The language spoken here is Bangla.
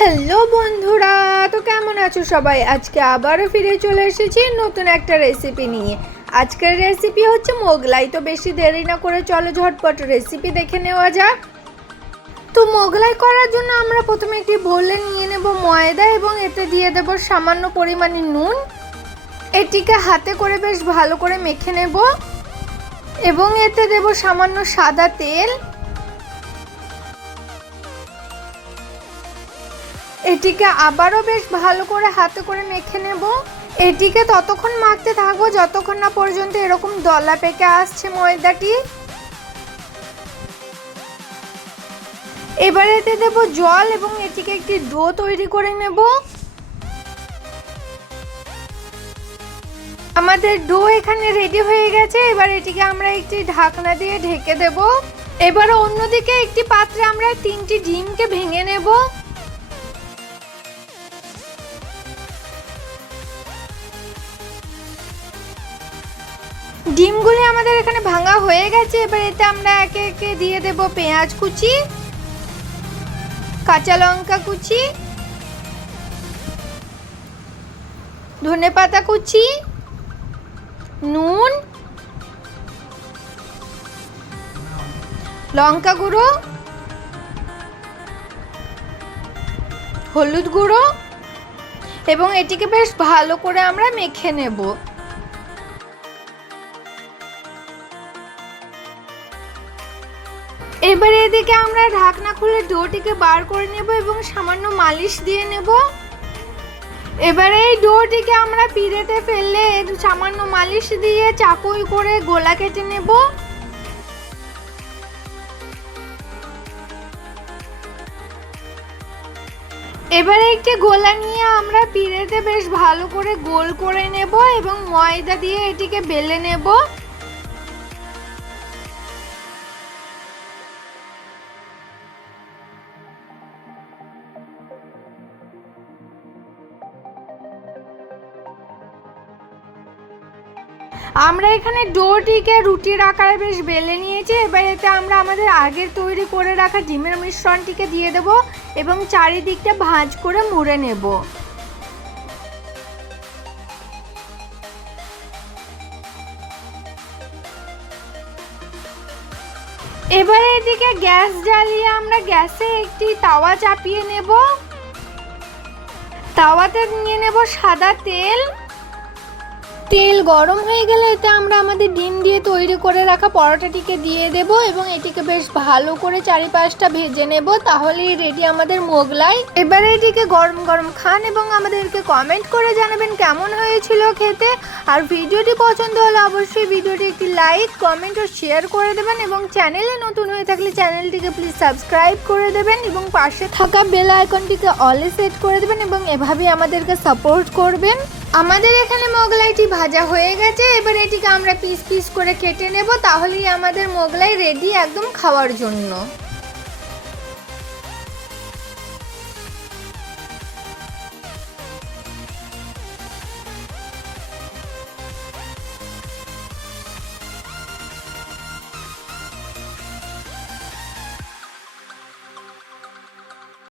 হ্যালো বন্ধুরা, তো কেমন আছো সবাই? আজকে আবারও ফিরে চলে এসেছি নতুন একটা রেসিপি নিয়ে। আজকের রেসিপি হচ্ছে মোগলাই। তো বেশি দেরি না করে চলো ঝটপট রেসিপি দেখে নেওয়া যাক। তো মোগলাই করার জন্য আমরা প্রথমে একটি বোলে নিয়ে নেব ময়দা এবং এতে দিয়ে দেব সামান্য পরিমাণে নুন। এটিকে হাতে করে বেশ ভালো করে মেখে নেব এবং এতে দেব সামান্য সাদা তেল। এটিকে আবারও বেশ ভালো করে হাতে করে মেখে নেব। এটিকে ততক্ষণ মাখতে থাকবো যতক্ষণ না পর্যন্ত এরকম দলা পেকে আসছে ময়দাটি। এবার এতে দেব জল এবং এটিকে একটি ডো তৈরি করে নেব। আমাদের ডো এখানে রেডি হয়ে গেছে। এবার এটিকে আমরা একটি ঢাকনা দিয়ে ঢেকে দেব। এবার অন্যদিকে একটি পাত্রে আমরা 3টি ডিমকে ভেঙে নেব। ডিমগুলি আমাদের এখানে ভাঙা হয়ে গেছে। এবার এতে আমরা একে একে দিয়ে দেব পেঁয়াজ কুচি, কাঁচা লঙ্কা কুচি, ধনেপাতা কুচি, নুন, লঙ্কা গুঁড়ো, হলুদ গুঁড়ো এবং এটিকে বেশ ভালো করে আমরা মেখে নেব। এবার এদিকে আমরা ঢাকনা খুলে ডোটিকে বার করে নেব এবং সামান্য মালিশ দিয়ে নেব। এবারে এই ডোটিকে আমরা পিড়েতে ফেললে সামান্য মালিশ দিয়ে চাকুই করে গোলা কেটে নেব। এবারে একটি গোলা নিয়ে আমরা পিড়েতে বেশ ভালো করে গোল করে নেব এবং ময়দা দিয়ে এটিকে বেলে নেব। আমরা এখানে ডোটিকে রুটির আকারে বেশ বেলে নিয়েছি। এবার এতে আমরা আমাদের আগের তৈরি করে রাখা ডিমের মিশ্রণটিকে দিয়ে দেব এবং চারিদিকটা ভাঁজ করে মুড়ে নেব। এবার এদিকে গ্যাস জ্বালিয়ে আমরা গ্যাসে একটি তাওয়া চাপিয়ে নেব। তাওয়াতে নিয়ে নেব সাদা তেল। তেল গরম হয়ে গেলে এতে আমরা আমাদের ডিম দিয়ে তৈরি করে রাখা পরোটাটিকে দিয়ে দেব এবং এটিকে বেশ ভালো করে চারিপাশটা ভেজে নেব। তাহলেই রেডি আমাদের মোগলাই। এবারে এটিকে গরম গরম খান এবং আমাদেরকে কমেন্ট করে জানাবেন কেমন হয়েছিল খেতে। আর ভিডিওটি পছন্দ হলে অবশ্যই ভিডিওটি একটি লাইক, কমেন্ট ও শেয়ার করে দেবেন এবং চ্যানেলে নতুন হয়ে থাকলে চ্যানেলটিকে প্লিজ সাবস্ক্রাইব করে দেবেন এবং পাশে থাকা বেল আইকনটিকে অলে সেট করে দেবেন এবং এভাবেই আমাদেরকে সাপোর্ট করবেন। আমাদের এখানে মোগলাইটি ভাজা হয়ে গেছে। এবার এটিকে আমরা পিস পিস করে কেটে নেব। তাহলেই আমাদের মোগলাই রেডি একদম খাওয়ার জন্য।